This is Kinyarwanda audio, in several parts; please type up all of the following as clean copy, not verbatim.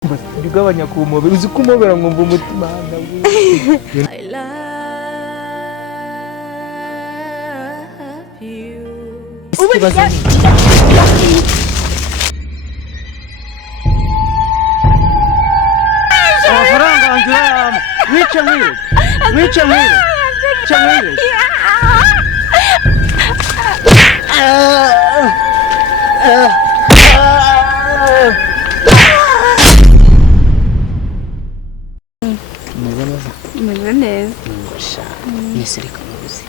Bigabanya kumobera uzi kumobera ngumva umutima nawe. I love you. Amafaranga anjura wica mwire. Meze neza. Nisirika muzi.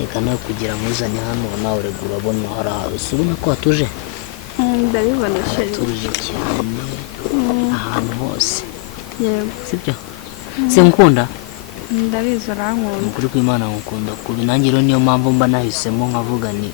Reka nawe kugira ngo uzane hano nawe regura bona hari usubona ko atuje. Ndabibona sheri. Atuje cyane. Ahantu hose. Yego. Sibyo? Sinkunda. Ndabizi urankunda. Kuri kw'Imana ngukunda kubi nanjye rero niyo mpamvu mba nahisemo nkavuga ni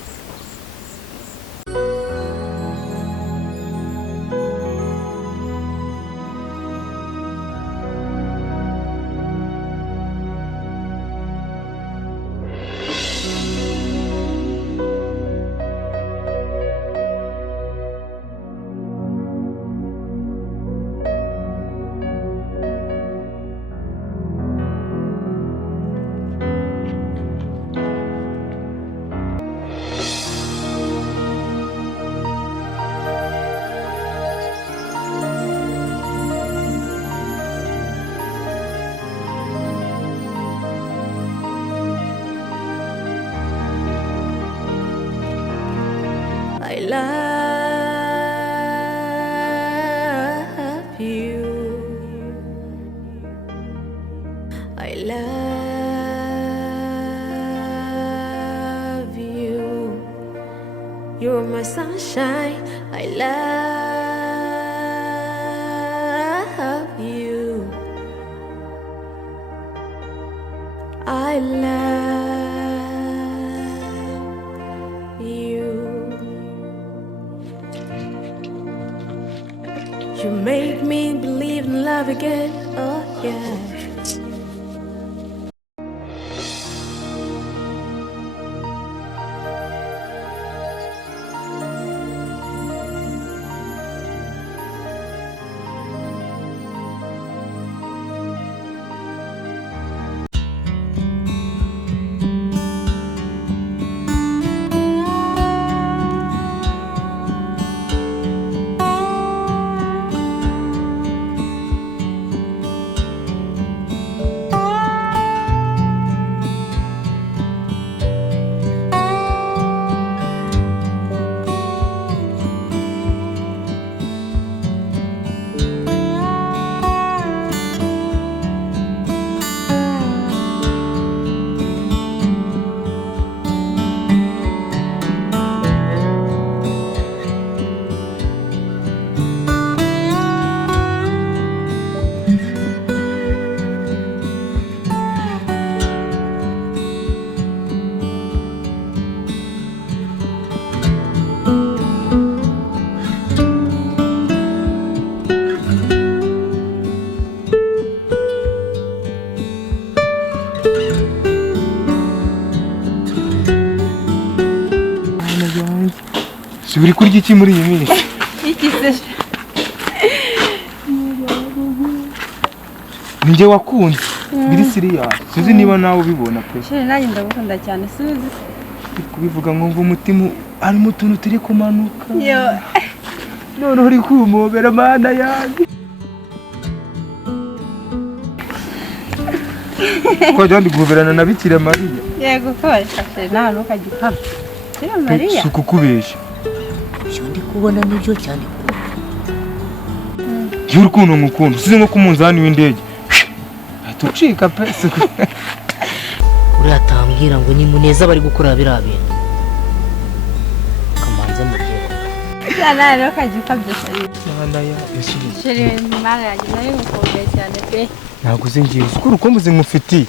I love you. I love you. You're my sunshine. I love you. I love you. You make me believe in love again, oh yeah. Subiri kurya iki muri iyi minsi? Iki se? Ninjye wakunze. Biri serious. Suzi niba nawe ubibona pe. Sheri nanjye ndagukunda cyane suzi. Kubivuga ngo umutima arimo utuntu turi kumanuka. Yo. None uri kumobera mana yanjye. Ko jandi guverana na Bikira Mariya. Yego ko sheri nawe ukagikama. Bikira Mariya. Sukukubesha. ndi kubona nibyo cyane. Y'urukundo ngukunda usize nko kumunzani w'indege. Tucika pese. Uri atambwira ngo ni muneza bari gukora birabintu. Kamanze mu gihe. Cyane rero kagikabye sheri. Mana ya yashije. Sheri mara yagiye nari mukomeye cyane pe. Ntabwo uzingiye ukuri ukomeze nkufitiye.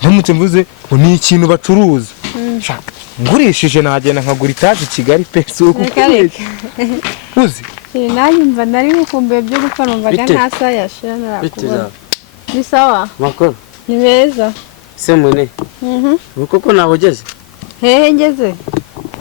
Ndamutse mvuze ngo ni ikintu bacuruza. Shaka ngurishije nagenda nkagura itaje Kigali pe suko. Uzi? Nanjye mva nari mukumbuye byo gukora umvaga ntasa yashira narakubona. Ni sawa? Makuru. Ni meza. Se mune. Uko ko nahogeze? Hehe ngeze.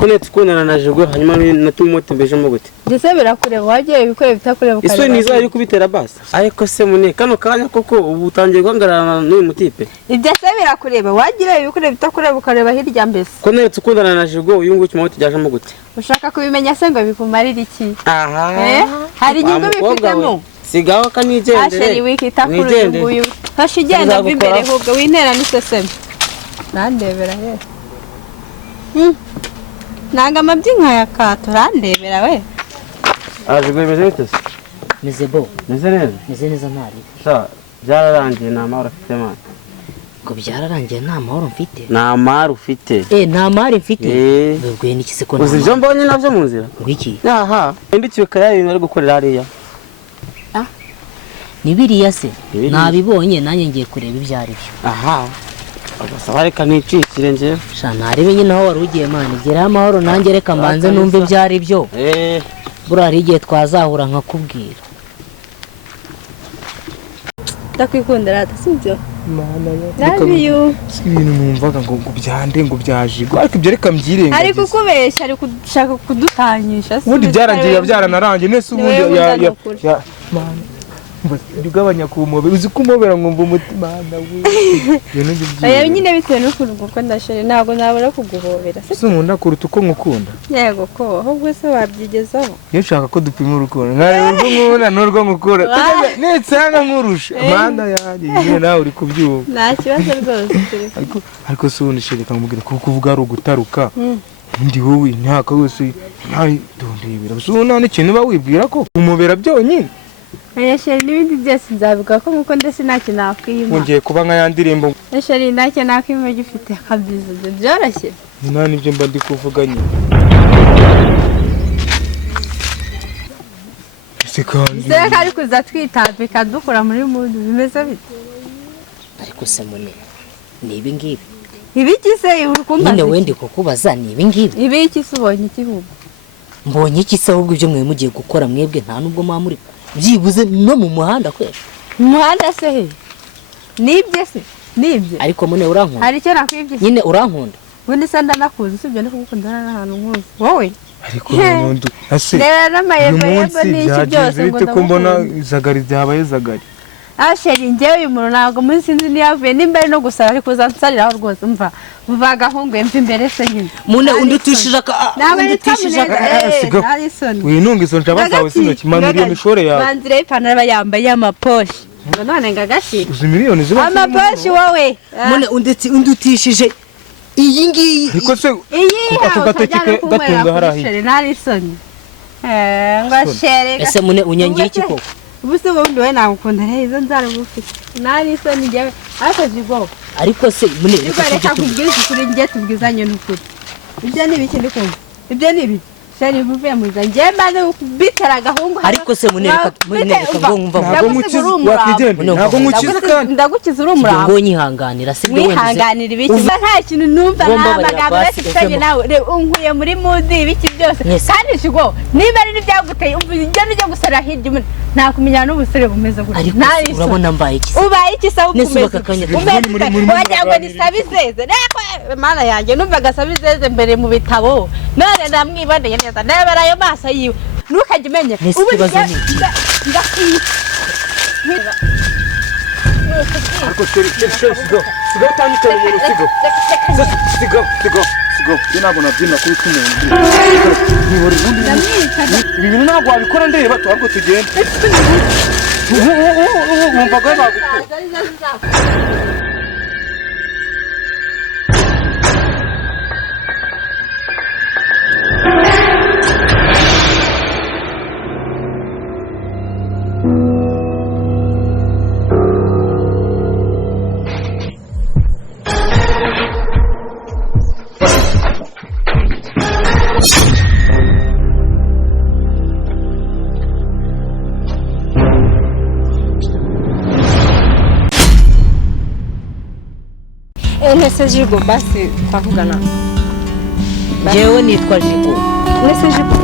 ko netukundana na Jigo hanyuma natumutembeje gute Gise birakureba wagiye ibikore bitakureba ukareba. Isoni nizo ari kubitera basi. Ariko se mune kano kanya koko ubu utangiye guhangarana n'uyu mutipe. Ibyo se birakureba wagiye ibikore bitakureba ukareba hirya mbese. Ko netukundana na Jigo uyu nguyu kimwe tujyajemo gute. Ushaka kubimenya se ngo bikumarira iki? Aha. Hari inyungu bifitemo. Sigaho kanigendere. Asheri wikita kuri uyu nguyu. Hashigenda bimbere hubwo wintera n'iseseme. Nandebera he. Nanga amabyinka ya kato randebera we. Jigo bimeze bite? Meze bo. Meze neza. Meze neza ntari. Sha byararangiye nta mahoro afite man. Ngo byararangiye nta mahoro mfite. Nta mahoro ufite. Nta mahoro mfite. Ubwo n'iki se ko uzi ibyo mbonye navyo mu nzira? Ngo iki? Aha. Indikiwe kaya ibintu ari gukorera hariya. Nibiriya se nabibonye nanjye ngiye kureba ibyo ari byo. Aha. Agasaba reka nicikire nje. Sha ntarebe nyine aho wari ugiye mani gera amahoro nanjye reka mbanze numve ibyo ari byo. Bura hari igihe twazahura nkakubwira. Ndakwikundira sibyo? Mana Love you. ibintu numvaga ngo byande ngo byajigo ariko ibyo reka mbyirenga. Ari kukubeshya ari kushaka kudutanyisha. Ubundi byarangiye byaranarangiye nese ubundi ya mana. Ndugabanya kumobera uzi kumobera ngumva umutima nawe. Aya nyine bitewe n'ukuntu kuko ndashire ntago nabura kuguhobera. Se nkunda kuruta uko ngukunda. Yego ko ahubwo se wabyigezaho. Yashaka ko dupima urukundo. Nkareba urwo nkubona n'urwo ngukora. Netsanga nkurusha. Mana yanjye nyine nawe uri kubyumva. Nta kibazo rwose. Ariko se ubundi shirika nkubwira ko kuvuga ari ugutaruka. Ndi wowe ntaka wese nari ndondebera. Ubona n'ikintu bawibwira ko umubera byonyine. Ayasheri n'ibindi byose nzavuga ko nkuko ndetse ntacyo nakwima. Ngiye kuba nka ya ndirimbo. Ayasheri ntacyo nakwima gifite kabyiza byoroshye. Nta nibyo mba ndi kuvuga nyine. Seka ari kuza twitambika dukora muri mudu bimeze bite? Ariko se mune ni ibi ngibi. Ibiki se urukumva? Nyine wende kukubaza ni ibi ngibi. Ibiki se ubonye igihugu? Mbonye iki se ahubwo ibyo mwe mugiye gukora mwebwe nta nubwo mamuri. Byibuze no mu muhanda kwera. Muhanda se he? Nibye se? Nibye. Ariko mune urankunda. Hari cyo nakwibye. Nyine urankunda. Ubundi se ndanakuzi sibyo no kugukundana n'ahantu nkuzi. Wowe? Ariko n'undi ase. Rero n'amayebo n'iki byose ngo ndabona mbona izagari byabaye zagari. Asheri njyewe uyu muntu ntabwo muri sinzi niyavuye nimba no gusara ariko uzansaliraho rwose umva uvaga ahunguye mva imbere se nyine mune undutishije winunga izo njaba zawe sino kimanuriye mishore yawe banzire ipantaro bayambaye amaposhi ngo none ngagashira uzi miliyoni ziba amaposhi wowe mune undutishije iyi ngiyi ariko se ako gateke gatunga harahiye nari soni ngo shere ese mune unyangiye iki koko ubuse bundi we nakukunda izo nzara bufite nari soni njyewe ariko Jigo ariko se mune reka kubwiriza kuri njye tubwizanye n'ukuri ibyo ni biki ndikumva ibyo ni biki shari vuve muza njye maze bitera gahungu ariko se mune reka ngo ngumva ntabwo mukiza wakigende ntabwo mukiza kandi ndagukiza urumuramba ngo nyihanganira se byo wihanganira ibiki nta kintu numva n'amagambo yasifanye nawe unkuye muri mudi ibiki byose kandi Jigo niba ari n'ibyaguteye umva njye n'ujya gusara hirya nakumenya n'ubusore bumeze gutya nari urabona mbaye iki ubaye iki se ukomeza wagira ngo nisabizeze mana yanjye numvaga sabizeze mbere mu bitabo none ndamwiboneye neza ndebera ayo maso yiwe ntukajye umenya ubu ariko sigo tandukanye umuntu sigo ntabwo nabyina kuri kumuntu ibi bintu ntabwo wabikora ndeba ahubwo tugende wumvaga bagukora Nese Jigo basi twavugana jewe nitwa Jigo Nese Jigo